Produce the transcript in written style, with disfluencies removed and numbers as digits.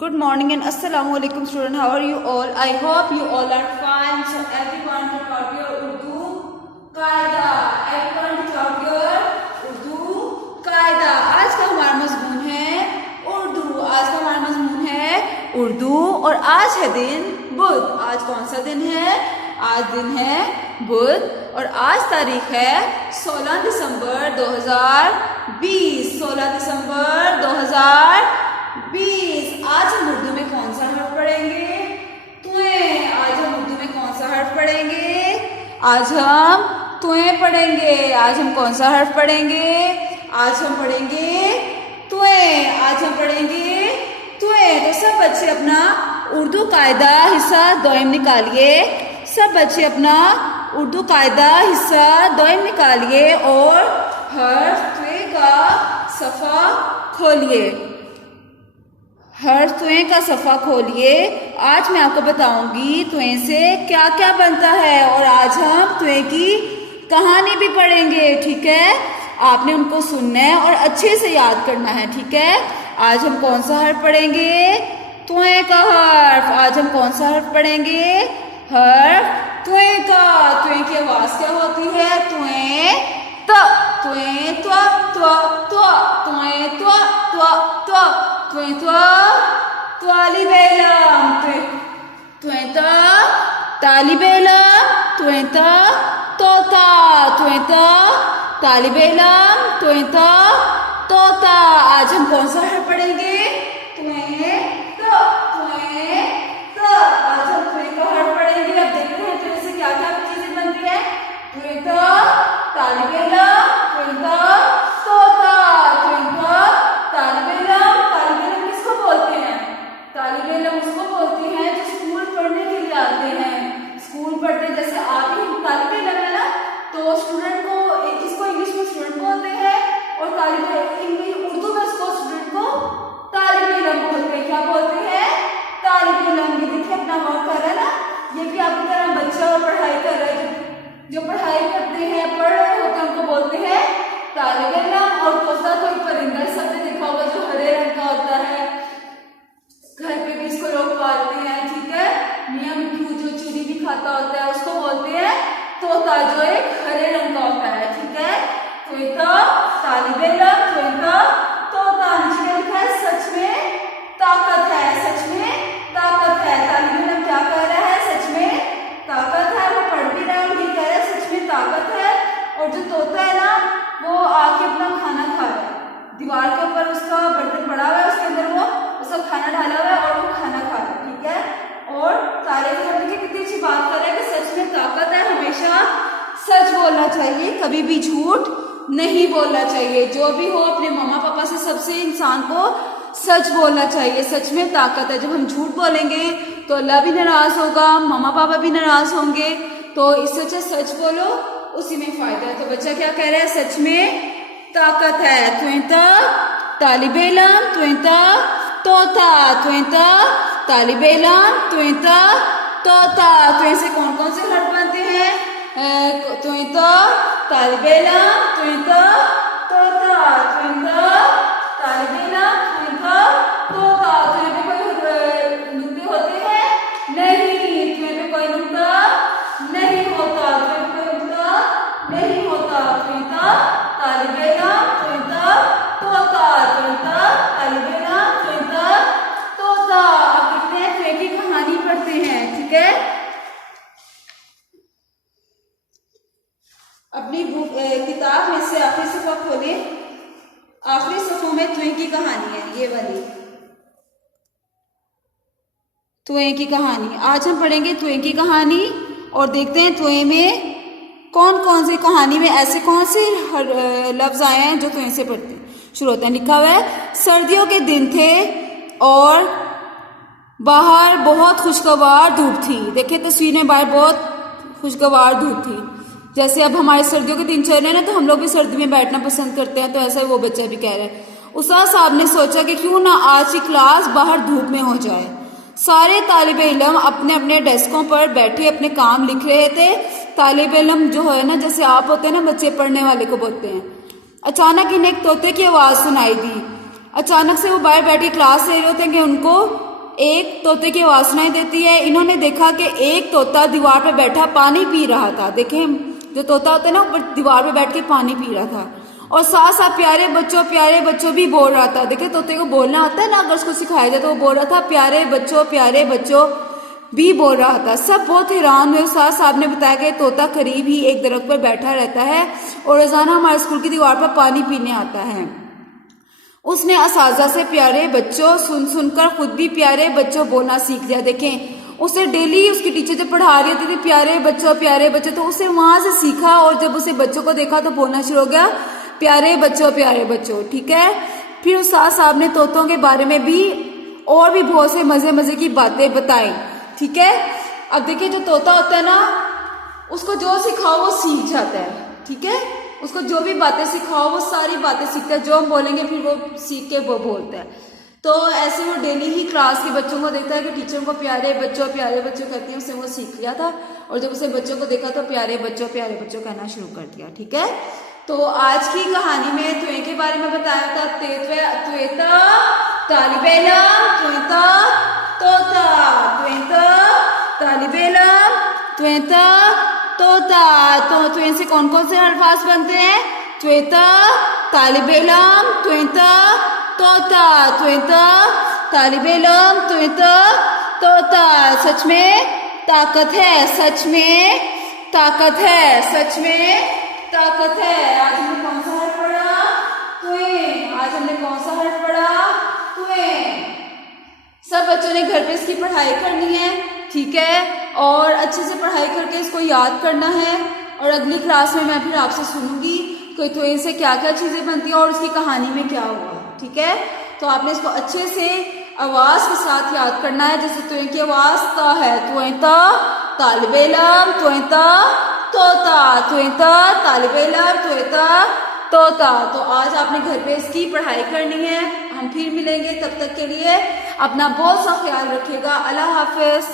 Good morning and assalamu alaikum student. How are you all? I hope you all are fine. So everyone to talk your Urdu कायदा. Everyone to talk your Urdu कायदा. आज का हमारा मजमून है उर्दू. आज का हमारा मजमून है उर्दू और आज है दिन बुध. आज कौन सा दिन है? आज दिन है बुध और आज तारीख है 16 दिसंबर 2020. 16 दिसंबर 2020. आज हम उर्दू में कौन सा हर्फ पढ़ेंगे? तुएं. आज हम उर्दू में कौन सा हर्फ पढ़ेंगे? आज हम तुएं पढ़ेंगे. आज हम कौन सा हर्फ पढ़ेंगे? आज हम पढ़ेंगे तुएं. आज हम पढ़ेंगे तुएं. तो सब बच्चे अपना उर्दू कायदा हिस्सा दोयम निकालिए. सब बच्चे अपना उर्दू कायदा हिस्सा दोयम निकालिए और हर्फ तुएं का सफ़ा खोलिए. हर तुएं का सफ़ा खोलिए. आज मैं आपको बताऊंगी तुएं से क्या क्या बनता है और आज हम तुएं की कहानी भी पढ़ेंगे. ठीक है, आपने उनको सुनना है और अच्छे से याद करना है. ठीक है, आज हम कौन सा हर्फ पढ़ेंगे? तुएं का हर्फ. आज हम कौन सा हर्फ पढ़ेंगे? हर्फ तुएं का. तुएं की आवाज क्या होती है? तुएं त. तुएं त्वा त्वा त्वा. तुएं त्वा त्वा त्वा. तुएं त्वा त्वालिबेलम. तुएं ता तालिबेलम. तुएं ता तोता. तुएं ता तालिबेलम. तुएं ता तोता. आज हम कौन सा हर्फ पढ़ेंगे? तुएं त. तुएं त. आज हम तुएं का हर्फ पढ़ेंगे. अब देखते हैं तुएं से क्या क्या चीजें बनती है. तुएं ता तालिबेलम. तुएं ता तोता. तुएं ता तालिबेलम. तालिबेलम किसको बोलते हैं? तालिबेलम उसको बोलते हैं जो स्कूल पढ़ने के लिए आते हैं. स्कूल पढ़ते जैसे आप ही तालिबेलम है ना, तो स्टूडेंट को इसको इंग्लिश में स्टूडेंट बोलते हैं और तालिबेलम उर्दू में उसको स्टूडेंट को तालिबेलम बोलते हैं. क्या बोलते हैं? तालिबेलम. ये देखिए अपना वर्क कर रहा है ना, ये भी आपकी तरह बच्चा और पढ़ाई कर रहा है. जो पढ़ाई करते हैं, पढ़ रहे होते हैं, उनको बोलते हैं तालिबेलम. और तोता तो एक परिंदा सबने देखा होगा जो हरे रंग का होता है. घर पे भी इसको लोग पालते हैं. ठीक है, मियां मिट्ठू जो चुनी भी खाता होता है उसको बोलते हैं तोता, जो एक हरे रंग का होता है. ठीक है, तोता तालिबेलम. तोता तोता. नीचे लिखा है सच में ताकत है. सच में ताकत है. तालिबेलम क्या कह रहा है? सच में ताकत है. वो पढ़ भी रहा है और ये कह रहा है सच में ताकत है. और जो तोता है ना, वो आके अपना खाना खा रहा है. दीवार के ऊपर उसका बर्तन पड़ा हुआ है, उसके अंदर वो उसका खाना डाला हुआ है और वो खाना खा रहा है. ठीक है, और तारीफ करने की कितनी अच्छी बात कर रहे हैं कि सच में ताकत है. हमेशा सच बोलना चाहिए, कभी भी झूठ नहीं बोलना चाहिए. जो भी हो अपने मम्मा पापा से सबसे इंसान को सच बोलना चाहिए. सच में ताकत है. जब हम झूठ बोलेंगे तो अल्लाह भी नाराज होगा, मम्मा पापा भी नाराज होंगे. तो इससे अच्छा सच बोलो, उसी में फायदा है. तो बच्चा क्या कह रहा है? सच में ताकत है. तुएं ता तालिबेलम. तुएं ता तोता. तुएं ता तालिबेलम. तुएं ता तोता. तुएं से कौन कौन से हर्फ बनते हैं? तुएं ता तालिबेलम. तुएं ता तोता. तुएं ता तालिबेलम. तुएं ता तोता. तुएं पे कोई नुक्ते होते हैं? नहीं. तुएं पे कोई नुक्ता नहीं होता. तुएं पे कोई नुक्ता नहीं होता. तुएं ता तालिबेलम. तुएं ता तोता. तुएं ता तालिबेलम. तुएं ता तोता. अब देखते हैं तुएं की कहानी पढ़ते हैं. ठीक है, अपनी बुक किताब में से आखिरी सफ़ा खोलें. आखिरी सफ़ों में तुएं की कहानी है, ये वाली तुएं की कहानी. आज हम पढ़ेंगे तुएं की कहानी और देखते हैं तुएं में कौन कौन सी कहानी में ऐसे कौन से लफ्ज आए हैं जो तुएं से पढ़ते हैं. शुरू होता है. लिखा हुआ है सर्दियों के दिन थे और बाहर बहुत खुशगवार धूप थी. देखिए तस्वीर में बाहर बहुत खुशगवार धूप थी. जैसे अब हमारे सर्दियों के दिन चल रहे हैं ना, तो हम लोग भी सर्दी में बैठना पसंद करते हैं. तो ऐसा वो बच्चा भी कह रहा है. उस्ताद साहब ने सोचा कि क्यों ना आज की क्लास बाहर धूप में हो जाए. सारे तालिब इल्म अपने अपने डेस्कों पर बैठे अपने काम लिख रहे थे. तालिब इल्म जो है ना, जैसे आप होते हैं ना, बच्चे पढ़ने वाले को बोलते हैं. अचानक इन्हें एक तोते की आवाज सुनाई दी. अचानक से वो बाहर बैठी क्लास ले रहे होते हैं कि उनको एक तोते की आवाज सुनाई देती है। इन्होंने देखा कि एक तोता दीवार पे बैठा पानी पी रहा था। देखें, जो तोता होता है ना, ऊपर दीवार पे बैठ के पानी पी रहा था, और साथ साथ प्यारे बच्चों भी बोल रहा था। देखिए, तोते को बोलना आता है ना, अगर उसको सिखाया जाए तो वो बोल रहा था प्यारे बच्चों भी बोल रहा था। सब बहुत हैरान हुए। उस्ताद साहब ने बताया कि तोता करीब ही एक दरख्त पर बैठा रहता है और रोजाना हमारे स्कूल की दीवार पर पानी पीने आता है। उसने असाजा से प्यारे बच्चों सुनकर खुद भी प्यारे बच्चों बोलना सीख लिया। देखें, उसे डेली उसकी टीचर जब पढ़ा रही थी प्यारे बच्चों, तो उसे वहां से सीखा, और जब उसे बच्चों को देखा तो बोलना शुरू हो गया प्यारे बच्चों। ठीक है। फिर उस्ताद साहब ने तोतों के बारे में भी और भी बहुत से मजे की बातें बताई। ठीक है। अब देखिए, जो तोता होता है ना, उसको जो सिखाओ वो सीख जाता है। ठीक है। उसको जो भी बातें सिखाओ वो सारी बातें सीखता है। जो हम बोलेंगे फिर वो सीख के वो बोलता है। तो ऐसे वो डेली ही क्लास के बच्चों को देखता है कि टीचर को प्यारे बच्चों कहती है, उसे वो सीख लिया था, और जब उसे बच्चों को देखा तो प्यारे बच्चों कहना शुरू कर दिया। ठीक है। तो आज की कहानी में तुए के बारे में बताया था। त्वेता तालिबे इल्म, त्वेता तोता, त्वेता तालिबे इल्म, त्वेता तोता। तो त्वे से कौन कौन से अल्फाज बनते हैं? त्वेता तालिबे इल्म, त्वेता तोता, त्वेता तालिबे इल्म, त्वेता तोता। सच में ताकत है, सच में ताकत है, सच में ताकत है। आज हमने कौन सा हर्फ पढ़ा? त्वे। आज हमने कौन सा हर्फ पढ़ा? त्वे। सब बच्चों ने घर पे इसकी पढ़ाई करनी है। ठीक है। और अच्छे से पढ़ाई करके इसको याद करना है, और अगली क्लास में मैं फिर आपसे सुनूंगी कि त्वे से क्या क्या चीजें बनती हैं और उसकी कहानी में क्या हुआ। ठीक है। तो आपने इसको अच्छे से आवाज के साथ याद करना है। जैसे त्वे की आवाज ता है, त्वेता तालिबे इल्म, त्वेता तोता, त्वेता तालिबे इल्म, त्वेता तोता। तो आज आपने घर पे इसकी पढ़ाई करनी है। हम फिर मिलेंगे, तब तक के लिए अपना बहुत सा ख्याल रखिएगा। अल्लाह हाफिज।